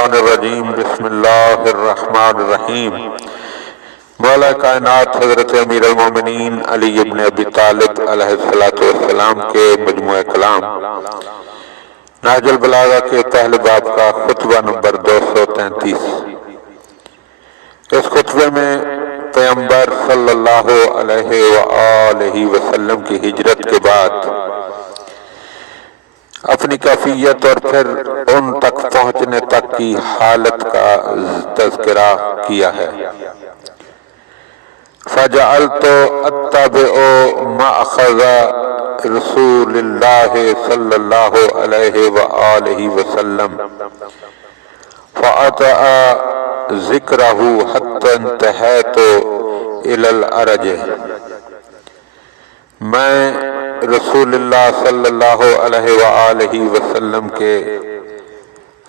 الشیطان الرجیم بسم اللہ الرحمن الرحیم۔ مولا کائنات حضرت امیر المومنین علی ابن ابی طالب علیہ السلام کے مجموعہ کلام نہج البلاغہ کے پہلے باب کا خطبہ نمبر 233۔ اس خطبے میں پیغمبر صلی اللہ علیہ وآلہ وسلم کی ہجرت کے بعد اپنی کیفیت اور پھر ان تک پہنچنے تک کی حالت کا تذکرہ کیا ہے۔ فَجَعَلْتُ أَتَّبِعُ مَأْخَذَ رسول اللہ صلی اللہ علیہ وآلہ وسلم فَأَتَعَ ذِكْرَهُ حَتَّى انْتَهَيْتُ إِلَى الْأَرَجِ۔ میں رسول اللہ صلی اللہ علیہ وآلہ وسلم کے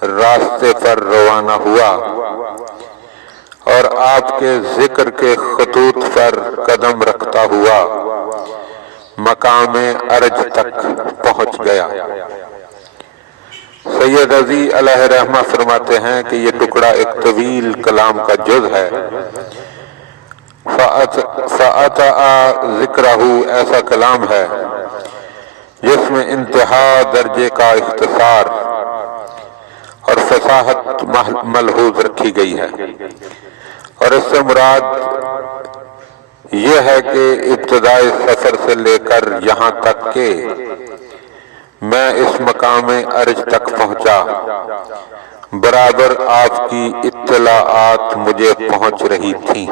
راستے پر روانہ ہوا اور آپ کے ذکر کے خطوط پر قدم رکھتا ہوا مقام ارج تک پہنچ گیا۔ سید رضی علیہ رحمہ فرماتے ہیں کہ یہ ٹکڑا ایک طویل کلام کا جز ہے۔ فَأَتَعَ ذِكْرَهُ ایسا کلام ہے جس میں انتہا درجے کا اختصار اور فصاحت ملحوظ رکھی گئی ہے، اور اس سے مراد یہ ہے کہ ابتدائی سفر سے لے کر یہاں تک کہ میں اس مقام ارج تک پہنچا برابر آپ کی اطلاعات مجھے پہنچ رہی تھیں۔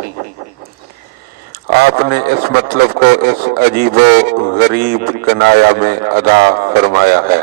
آپ نے اس مطلب کو اس عجیب و غریب کنایہ میں ادا فرمایا ہے۔